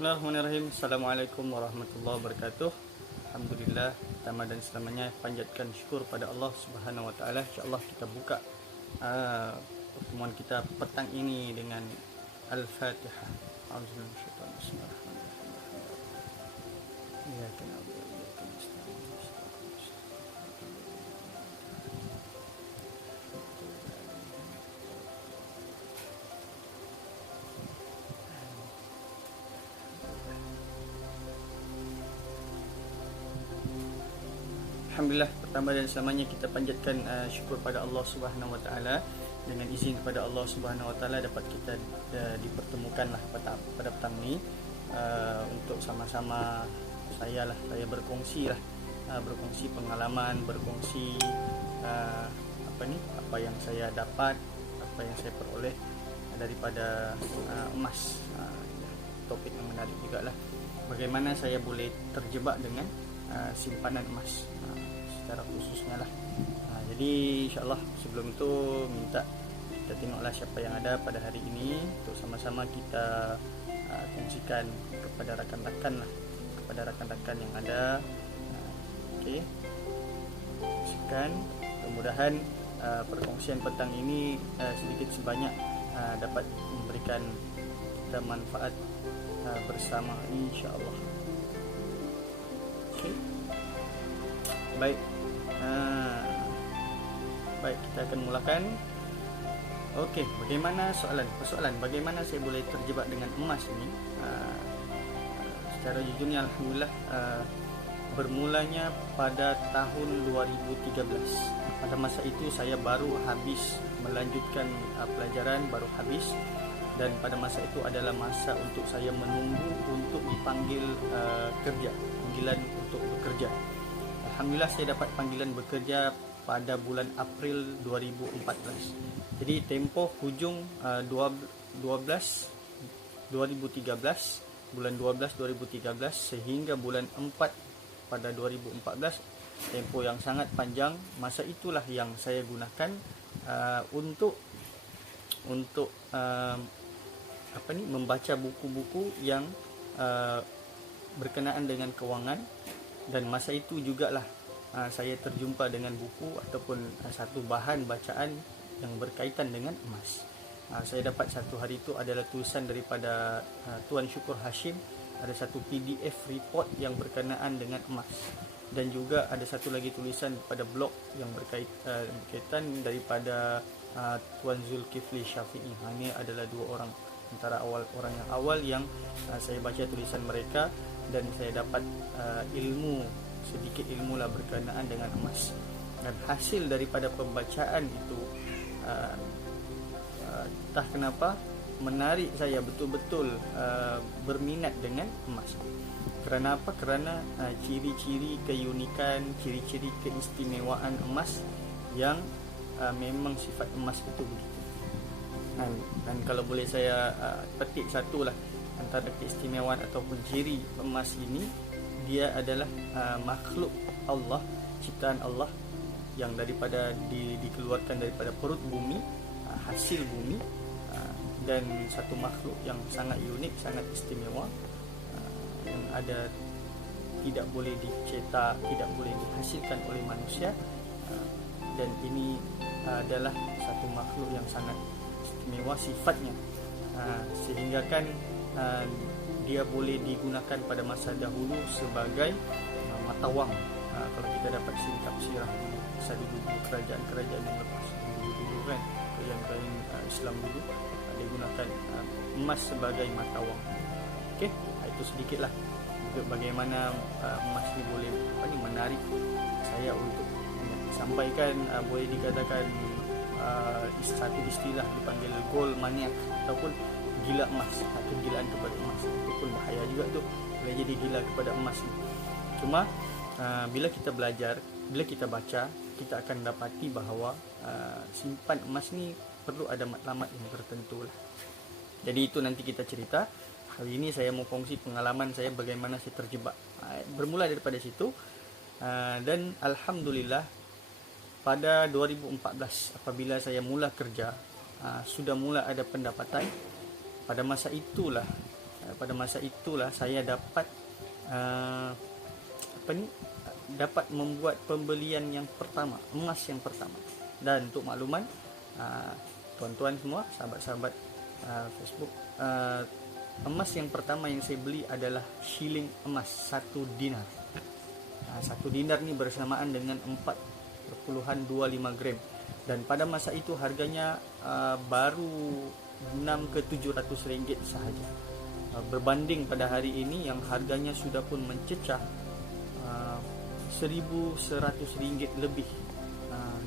Bismillahirrahmanirrahim. Assalamualaikum warahmatullahi wabarakatuh. Alhamdulillah, pertama dan selamanya panjatkan syukur pada Allah Subhanahu wa taala. Insyaallah kita buka pertemuan kita petang ini dengan Al-Fatihah. A'udzubillahi minasyaitonir rajim. Iyyaka na'budu wa iyyaka nasta'in. Alhamdulillah, pertama dan selamanya kita panjatkan syukur pada Allah Subhanahu wa taala. Dengan izin kepada Allah Subhanahu wa taala dapat kita dipertemukanlah pada petang ini untuk sama-sama saya berkongsi pengalaman, berkongsi apa yang saya dapat, apa yang saya peroleh daripada emas. Topik yang menarik juga lah, bagaimana saya boleh terjebak dengan simpanan emas secara khususnya lah. Jadi insyaAllah sebelum itu kita tengoklah siapa yang ada pada hari ini untuk sama-sama kita kongsikan kepada rakan-rakan yang ada. Okey, kongsikan, mudah-mudahan perkongsian petang ini sedikit sebanyak dapat memberikan kita manfaat bersama insyaAllah. Okay. Baik, kita akan mulakan. Okey, bagaimana persoalan bagaimana saya boleh terjebak dengan emas ini? Secara jujurnya alhamdulillah, bermulanya pada tahun 2013. Pada masa itu saya baru habis melanjutkan pelajaran, dan pada masa itu adalah masa untuk saya menunggu untuk dipanggil panggilan untuk bekerja. Alhamdulillah saya dapat panggilan bekerja pada bulan April 2014. Jadi tempoh hujung 2013, bulan 12 2013 sehingga bulan 4 pada 2014, tempoh yang sangat panjang. Masa itulah yang saya gunakan untuk membaca buku-buku yang berkenaan dengan kewangan. Dan masa itu jugalah saya terjumpa dengan buku ataupun satu bahan bacaan yang berkaitan dengan emas. Saya dapat satu hari itu adalah tulisan daripada Tuan Syukur Hashim, ada satu PDF report yang berkenaan dengan emas, dan juga ada satu lagi tulisan pada blog yang berkaitan daripada Tuan Zulkifli Syafi'i. Ini adalah dua orang antara orang yang awal yang saya baca tulisan mereka, dan saya dapat sedikit ilmu lah berkenaan dengan emas. Dan hasil daripada pembacaan itu entah kenapa menarik saya betul-betul berminat dengan emas. Kerana apa? Kerana ciri-ciri keunikan, ciri-ciri keistimewaan emas yang memang sifat emas itu begitu. Dan kalau boleh saya petik satulah antara keistimewaan ataupun ciri emas ini, dia adalah makhluk Allah, ciptaan Allah yang dikeluarkan daripada perut bumi, hasil bumi, dan satu makhluk yang sangat unik, sangat istimewa, yang tidak boleh dicetak, tidak boleh dihasilkan oleh manusia, dan ini adalah satu makhluk yang sangat istimewa sifatnya, sehingga kan dia boleh digunakan pada masa dahulu sebagai matawang. Kalau kita dapat singkap sirah masa dulu, kerajaan-kerajaan yang lepas dulu kan, kerajaan Islam dulu digunakan emas sebagai matawang. Okey, itu sedikitlah bagaimana emas ini boleh menarik saya untuk sampaikan, boleh dikatakan satu istilah dipanggil gold maniac ataupun gila emas, kegilaan kepada emas. Itu pun bahaya juga tu, boleh jadi gila kepada emas ni. Cuma bila kita belajar, bila kita baca, kita akan dapati bahawa simpan emas ni perlu ada matlamat yang tertentu lah. Jadi itu nanti kita cerita. Hari ini saya mau kongsi pengalaman saya bagaimana saya terjebak. Bermula daripada situ, dan alhamdulillah pada 2014 apabila saya mula kerja, sudah mula ada pendapatan. Pada masa itulah pada masa itulah saya dapat dapat membuat pembelian yang pertama, emas yang pertama. Dan untuk makluman tuan-tuan semua, sahabat-sahabat Facebook, emas yang pertama yang saya beli adalah shilling emas 1 dinar. 1 dinar ni bersamaan dengan 4.25 gram. Dan pada masa itu harganya baru 6 ke 700 ringgit sahaja. Berbanding pada hari ini yang harganya sudah pun mencecah 1.100 ringgit lebih.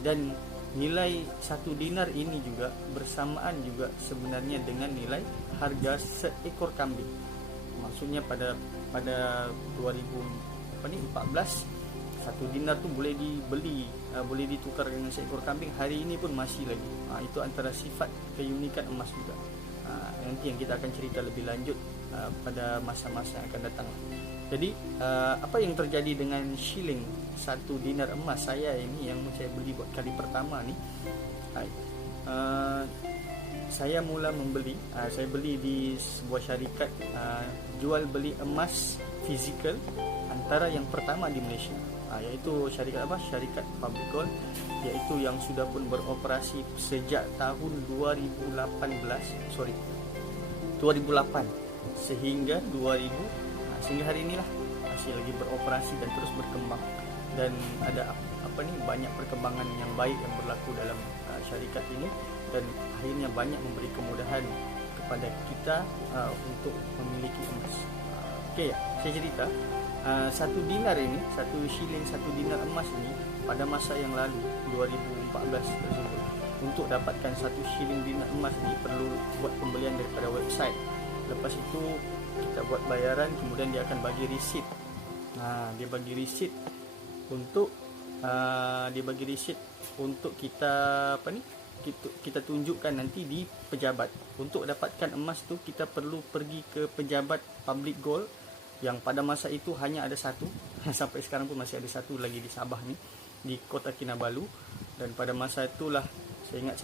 Dan nilai 1 dinar ini juga bersamaan juga sebenarnya dengan nilai harga seekor kambing. Maksudnya pada 2014 1 dinar tu boleh dibeli, boleh ditukar dengan seekor kambing. Hari ini pun masih lagi. Itu antara sifat keunikan emas juga. Nanti yang kita akan cerita lebih lanjut pada masa-masa yang akan datang. Jadi apa yang terjadi dengan shilling 1 dinar emas saya ini yang saya beli buat kali pertama ni, saya mula membeli, saya beli di sebuah syarikat jual beli emas fizikal antara yang pertama di Malaysia, iaitu syarikat apa? Syarikat Public Gold, iaitu yang sudah pun beroperasi sejak tahun 2008 sehingga 2000 sehingga hari inilah masih lagi beroperasi dan terus berkembang. Dan ada banyak perkembangan yang baik yang berlaku dalam syarikat ini, dan akhirnya banyak memberi kemudahan kepada kita untuk memiliki emas. Okey, saya cerita 1 dinar ini, 1 shilling 1 dinar emas ini pada masa yang lalu 2014 tersebut, untuk dapatkan 1 shilling dinar emas ini perlu buat pembelian daripada website. Lepas itu kita buat bayaran, kemudian dia akan bagi resit. Dia bagi resit untuk kita kita tunjukkan nanti di pejabat. Untuk dapatkan emas tu kita perlu pergi ke pejabat Public Gold yang pada masa itu hanya ada satu. Sampai sekarang pun masih ada satu lagi di Sabah ni, di Kota Kinabalu. Dan pada masa itulah saya ingat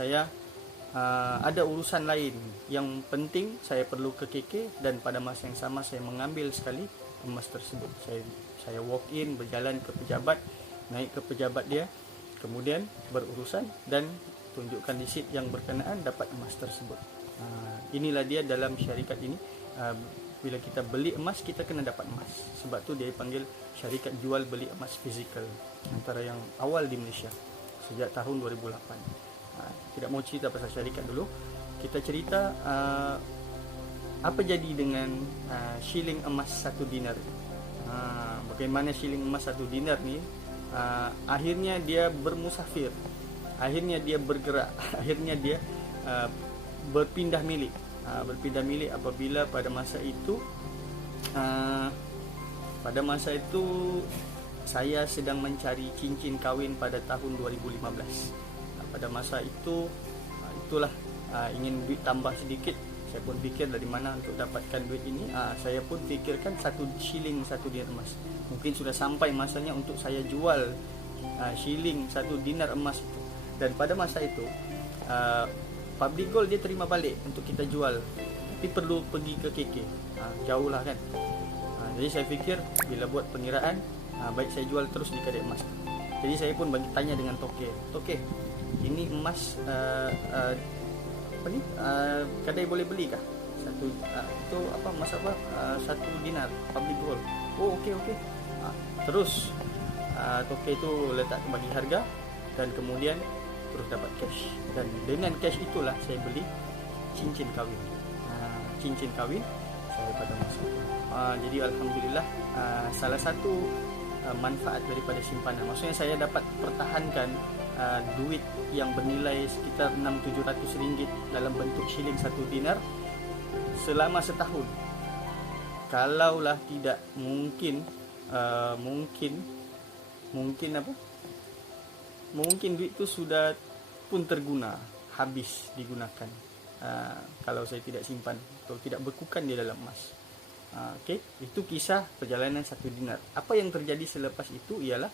ada urusan lain yang penting, saya perlu ke KK, dan pada masa yang sama saya mengambil sekali emas tersebut. Saya walk in, berjalan ke pejabat, naik ke pejabat dia, kemudian berurusan dan tunjukkan resit yang berkenaan, dapat emas tersebut. Inilah dia dalam syarikat ini. Bila kita beli emas, kita kena dapat emas. Sebab tu dia panggil syarikat jual beli emas fizikal, antara yang awal di Malaysia sejak tahun 2008. Tidak mau cerita pasal syarikat dulu. Kita cerita apa jadi dengan shilling emas 1 dinar. Bagaimana shilling emas 1 dinar ni akhirnya dia bermusafir, akhirnya dia bergerak, akhirnya dia berpindah milik. Berpindah milik apabila pada masa itu saya sedang mencari cincin kahwin pada tahun 2015. Pada masa itu itulah ingin duit tambah sedikit. Saya pun fikir dari mana untuk dapatkan duit ini. Saya pun fikirkan 1 shilling 1 dinar emas. Mungkin sudah sampai masanya untuk saya jual shilling 1 dinar emas itu. Dan pada masa itu Public Gold dia terima balik untuk kita jual, tapi perlu pergi ke KK, jauh lah kan. Jadi saya fikir bila buat pengiraan, baik saya jual terus di kedai emas. Jadi saya pun bagi tanya dengan toke, ini emas kedai boleh beli kah? Itu apa emas apa? 1 dinar Public Gold. Oh okey. Terus toke itu letak bagi harga, dan kemudian terus dapat cash. Dan dengan cash itulah saya beli cincin kahwin. Cincin kahwin saya pada masa itu. Jadi alhamdulillah salah satu manfaat daripada simpanan. Maksudnya saya dapat pertahankan duit yang bernilai sekitar 600-700 ringgit dalam bentuk shilling 1 dinar selama setahun. Kalaulah tidak mungkin duit itu sudah pun terguna, habis digunakan kalau saya tidak simpan atau tidak bekukan di dalam emas. Okey, itu kisah perjalanan 1 dinar. Apa yang terjadi selepas itu ialah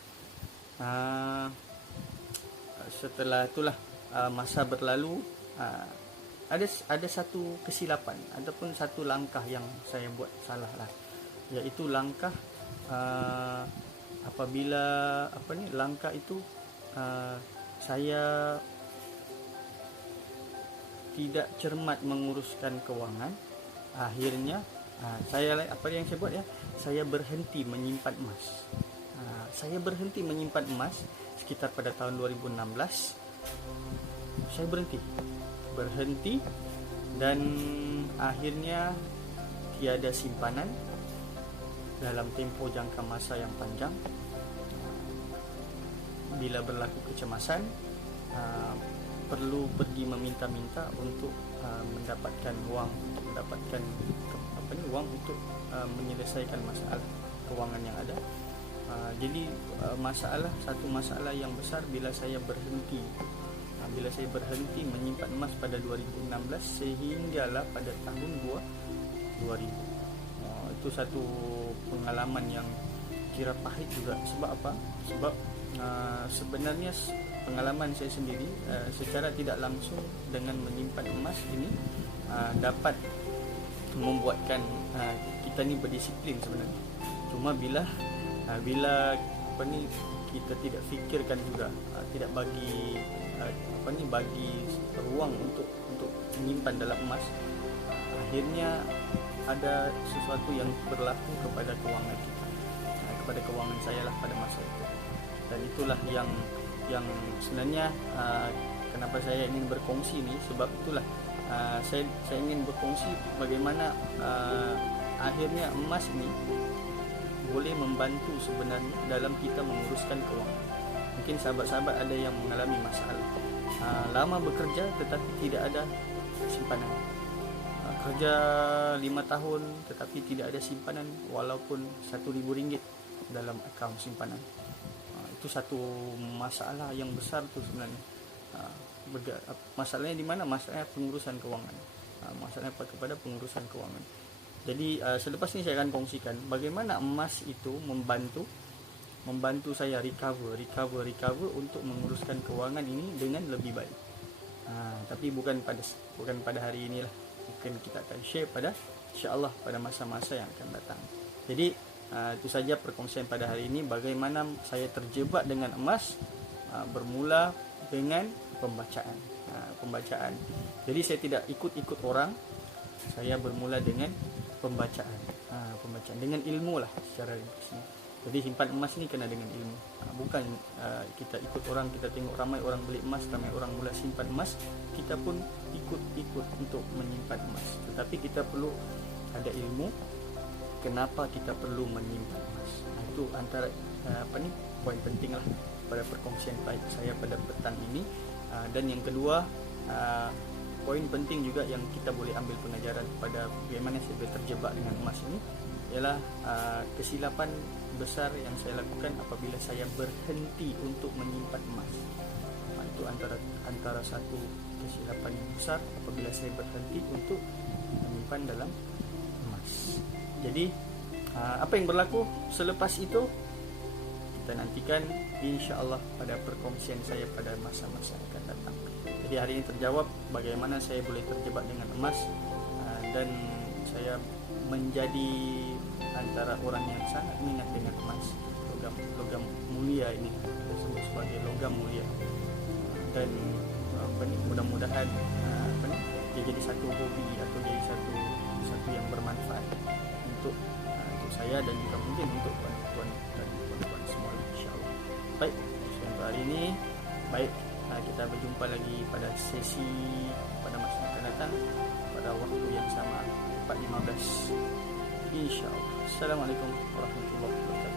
setelah itulah masa berlalu, ada satu kesilapan ataupun satu langkah yang saya buat salah lah, iaitu langkah apabila langkah itu saya tidak cermat menguruskan kewangan. Akhirnya saya berhenti menyimpan emas. Saya berhenti menyimpan emas sekitar pada tahun 2016. Saya berhenti dan akhirnya tiada simpanan dalam tempoh jangka masa yang panjang. Bila berlaku kecemasan, perlu pergi meminta-minta untuk mendapatkan wang untuk menyelesaikan masalah kewangan yang ada. Jadi satu masalah yang besar bila saya berhenti menyimpan emas pada 2016 sehinggalah pada tahun 2000. Itu satu pengalaman yang kira pahit juga. Sebab apa? Sebab sebenarnya pengalaman saya sendiri secara tidak langsung dengan menyimpan emas ini dapat membuatkan kita ni berdisiplin sebenarnya. Cuma bila kita tidak fikirkan juga, tidak bagi ruang untuk menyimpan dalam emas, akhirnya ada sesuatu yang berlaku kepada kewangan kita, kepada kewangan saya lah pada masa itu. Dan itulah yang sebenarnya kenapa saya ingin berkongsi ni, sebab itulah saya ingin berkongsi bagaimana akhirnya emas ni boleh membantu sebenarnya dalam kita menguruskan kewangan. Mungkin sahabat-sahabat ada yang mengalami masalah lama bekerja tetapi tidak ada simpanan, kerja 5 tahun tetapi tidak ada simpanan walaupun RM1,000 dalam akaun simpanan. Itu satu masalah yang besar tu sebenarnya. Masalahnya di mana? Masalahnya pengurusan kewangan. Masalahnya kepada pengurusan kewangan. Jadi selepas ini saya akan kongsikan bagaimana emas itu membantu saya recover untuk menguruskan kewangan ini dengan lebih baik. Tapi bukan pada hari inilah. Mungkin kita akan share insya-Allah pada masa-masa yang akan datang. Jadi itu saja perkongsian pada hari ini, bagaimana saya terjebak dengan emas. Bermula dengan pembacaan. Jadi saya tidak ikut orang. Saya bermula dengan pembacaan dengan ilmu lah secara ringkasnya. Jadi simpan emas ni kena dengan ilmu. Bukan kita ikut orang, kita tengok ramai orang beli emas, ramai orang mula simpan emas, kita pun ikut untuk menyimpan emas. Tetapi kita perlu ada ilmu kenapa kita perlu menyimpan emas. Itu antara poin penting lah pada perkongsian saya pada petang ini. Dan yang kedua, poin penting juga yang kita boleh ambil pengajaran pada bagaimana saya boleh terjebak dengan emas ini ialah kesilapan besar yang saya lakukan apabila saya berhenti untuk menyimpan emas. Itu antara satu kesilapan yang besar apabila saya berhenti untuk menyimpan dalam emas. Jadi apa yang berlaku selepas itu kita nantikan insya-Allah pada perkongsian saya pada masa-masa yang akan datang. Jadi hari ini terjawab bagaimana saya boleh terjebak dengan emas, dan saya menjadi antara orang yang sangat minat dengan emas, logam mulia ini, disebut sebagai logam mulia. Dan mudah-mudahan dia jadi satu hobi atau jadi satu yang bermanfaat untuk saya dan juga mungkin untuk tuan-tuan dan puan-puan semua, insya-Allah. Baik, untuk hari ini baik. Kita berjumpa lagi pada sesi pada masa yang akan datang pada waktu yang sama 4.15 insya-Allah. Assalamualaikum warahmatullahi wabarakatuh.